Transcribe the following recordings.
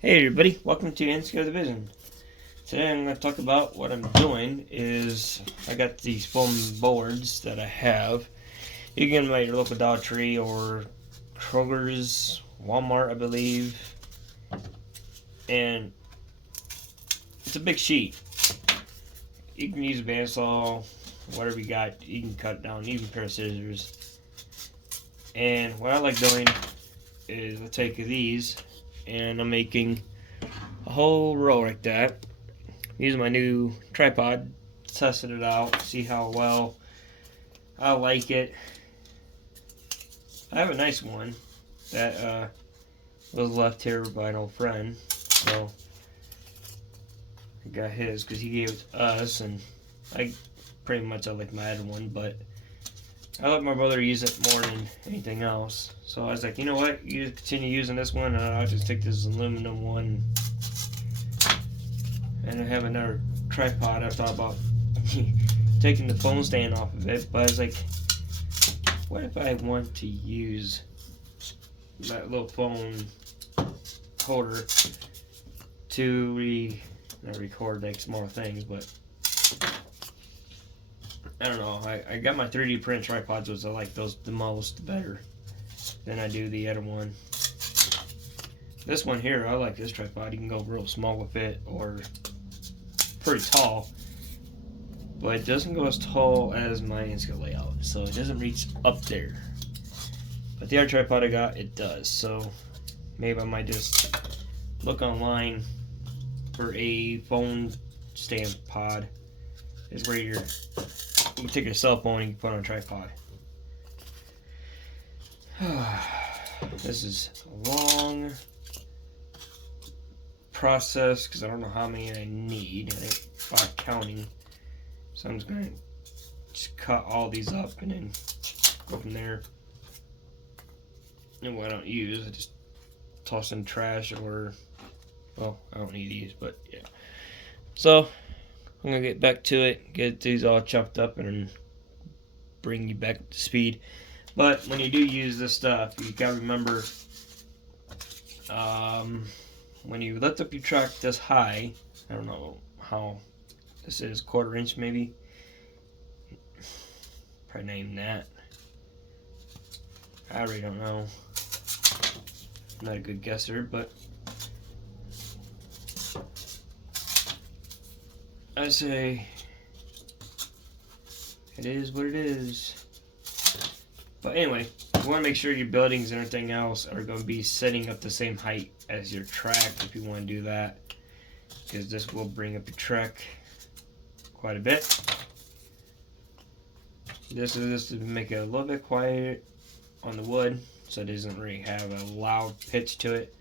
Hey everybody, welcome to Inscale the Vision. Today I'm going to talk about what I'm doing is I got these foam boards that I have. You can get them at your local Dollar Tree or Kroger's, Walmart I believe. And it's a big sheet. You can use a bandsaw, whatever you got, you can cut it down, even a pair of scissors. And what I like doing is I take these and I'm making a whole row like that. Using my new tripod, testing it out, see how well I like it. I have a nice one that was left here by an old friend, so I got his because he gave it to us, and I like my other one, but I let my brother use it more than anything else. So I was like, you know what, you just continue using this one, and I'll just take this aluminum one. And I have another tripod. I thought about taking the phone stand off of it, but I was like, what if I want to use that little phone holder to not record like smaller things, but I don't know. I got my 3D print tripods, which I like those the most, better than I do the other one. This one here, I like this tripod. You can go real small with it or pretty tall, but it doesn't go as tall as my Inscale layout, so it doesn't reach up there. But the other tripod I got, it does. So maybe I might just look online for a phone stand pod. Is where you can take your cell phone and you can put on a tripod. This is a long process because I don't know how many I need. I ain't by counting, so I'm just gonna cut all these up and then go from there. And what I don't use, I just toss in trash, or well, I don't need these, but yeah. So I'm gonna get back to it, get these all chopped up, and bring you back up to speed. But when you do use this stuff, you gotta remember, when you lift up your truck this high, I don't know how this is, 1/4 inch maybe, probably not even that, I really don't know, I'm not a good guesser, but I say it is what it is. But anyway, you want to make sure your buildings and everything else are going to be setting up the same height as your track if you want to do that, because this will bring up your track quite a bit. This is just to make it a little bit quiet on the wood, so it doesn't really have a loud pitch to it.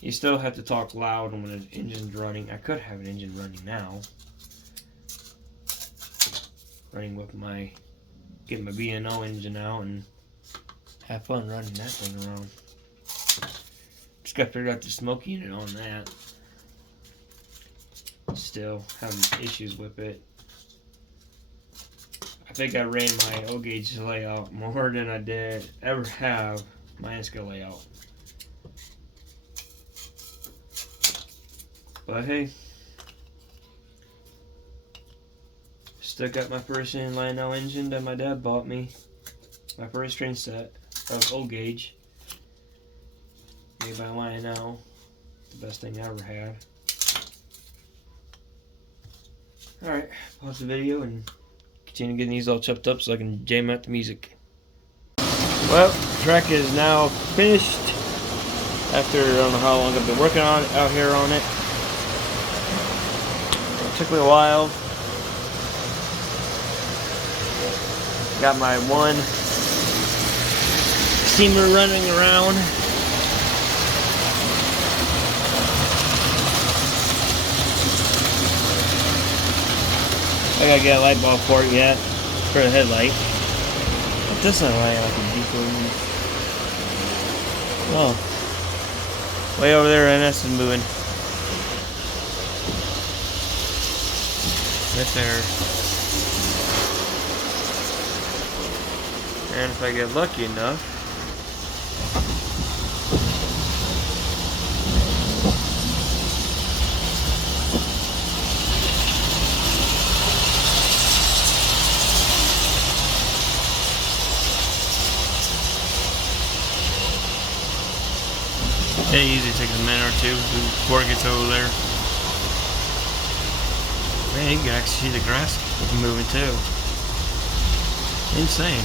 You still have to talk loud when the engine's running. I could have an engine running now, running with get my B&O engine out and have fun running that thing around. Just got to figure out the smoke unit on that. Still having issues with it. I think I ran my O-gauge layout more than I did ever have my Inscale layout. But hey, still got my first Lionel engine that my dad bought me. My first train set of O-gauge, made by Lionel. The best thing I ever had. Alright, pause the video and continue getting these all chopped up so I can jam out the music. Well, the track is now finished after I don't know how long I've been working on it, out here on it. It took me a while. Got my one steamer running around. I gotta get a light bulb for it yet, for the headlight. But this one light I can deeply. Oh, way over there, NS is moving. Right there. And if I get lucky enough, usually takes a minute or two before it gets over there. Man, you can actually see the grass moving too. Insane.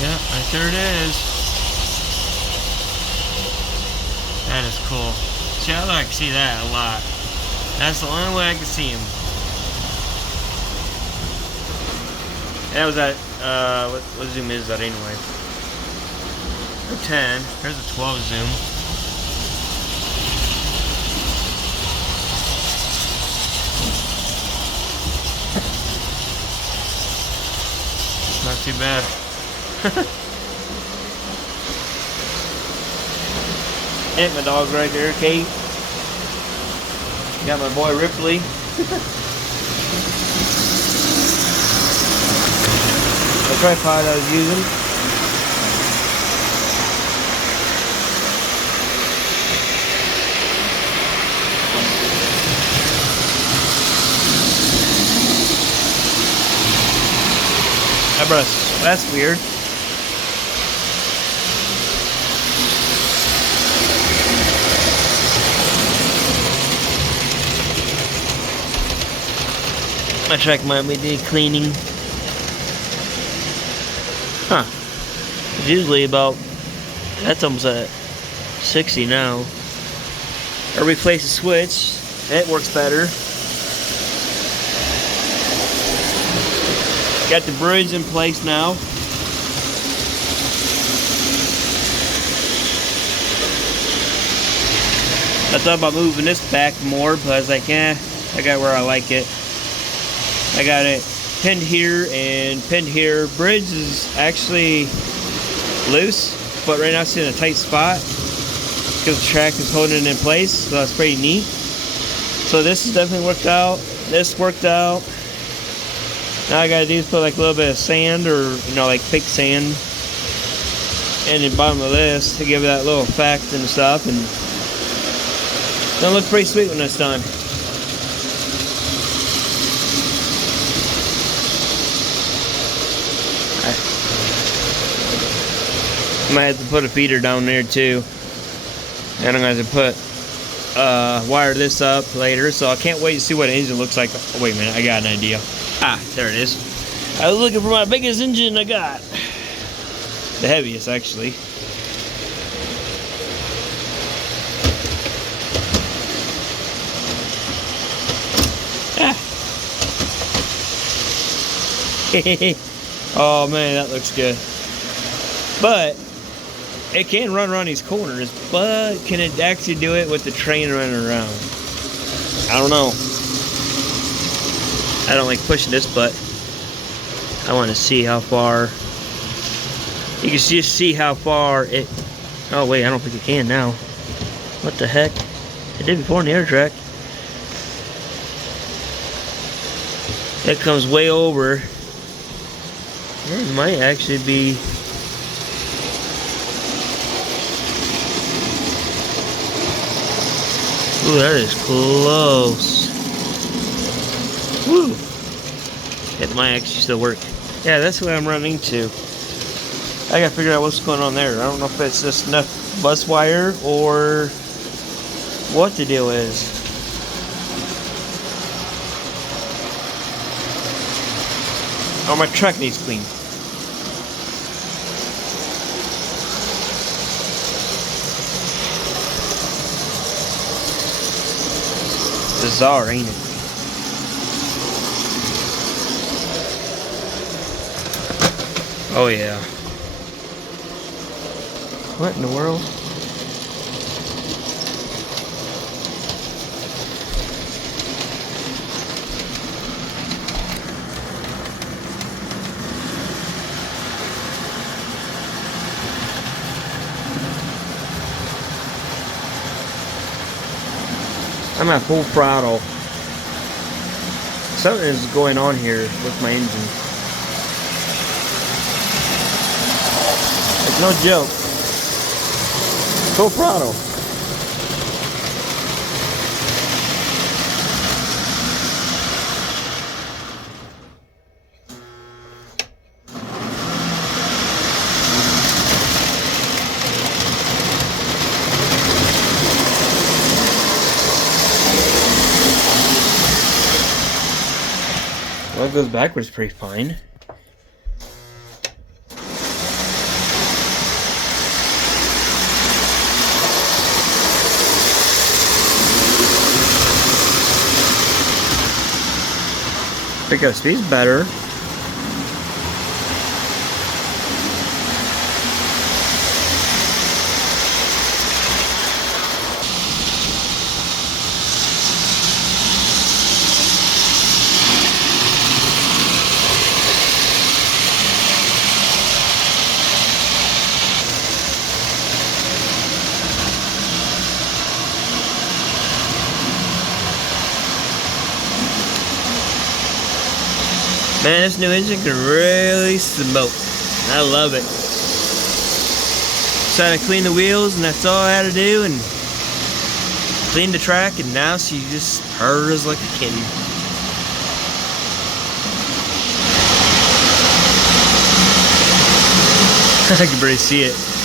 Yeah, right there it is. That is cool. See, I like to see that a lot. That's the only way I can see him. That was at, what zoom is that anyway? A 10. There's a 12 zoom. Not too bad. And my dog right there, Kate. Got my boy Ripley. The tripod I was using. That's weird. My track might be cleaning. Huh. It's usually about, that's almost at 60 now. I replace the switch. It works better. Got the bridge in place now. I thought about moving this back more, but I was like, I got where I like it. I got it pinned here and pinned here. Bridge is actually loose, but right now it's in a tight spot because the track is holding it in place, so that's pretty neat. So this has definitely worked out. This worked out. Now I gotta do is put like a little bit of sand, or like fake sand in the bottom of this to give it that little effect and stuff, and it'll look pretty sweet when it's done. I might have to put a feeder down there too, and I'm gonna have to put wire this up later. So I can't wait to see what an engine looks like. Oh, wait a minute, I got an idea. There it is. I was looking for my biggest engine I got. The heaviest, actually. Oh man, that looks good. But it can run around these corners, but can it actually do it with the train running around? I don't know. I don't like pushing this, but I want to see how far. You can just see how far it. Oh wait, I don't think it can now. What the heck? It did before in the air track. It comes way over. It might actually be. Ooh, that is close. Woo! It might actually still work. Yeah, that's what I'm running to. I gotta figure out what's going on there. I don't know if it's just enough bus wire or what the deal is. Oh, my truck needs clean. Bizarre, ain't it? Oh yeah. What in the world? I'm at full throttle. Something is going on here with my engine. It's no joke. Full throttle. Well, it goes backwards pretty fine. Pick up speed's better. Man, this new engine can really smoke. I love it. So I clean the wheels, and that's all I had to do, and clean the track, and now she just purrs like a kitten. I can barely see it.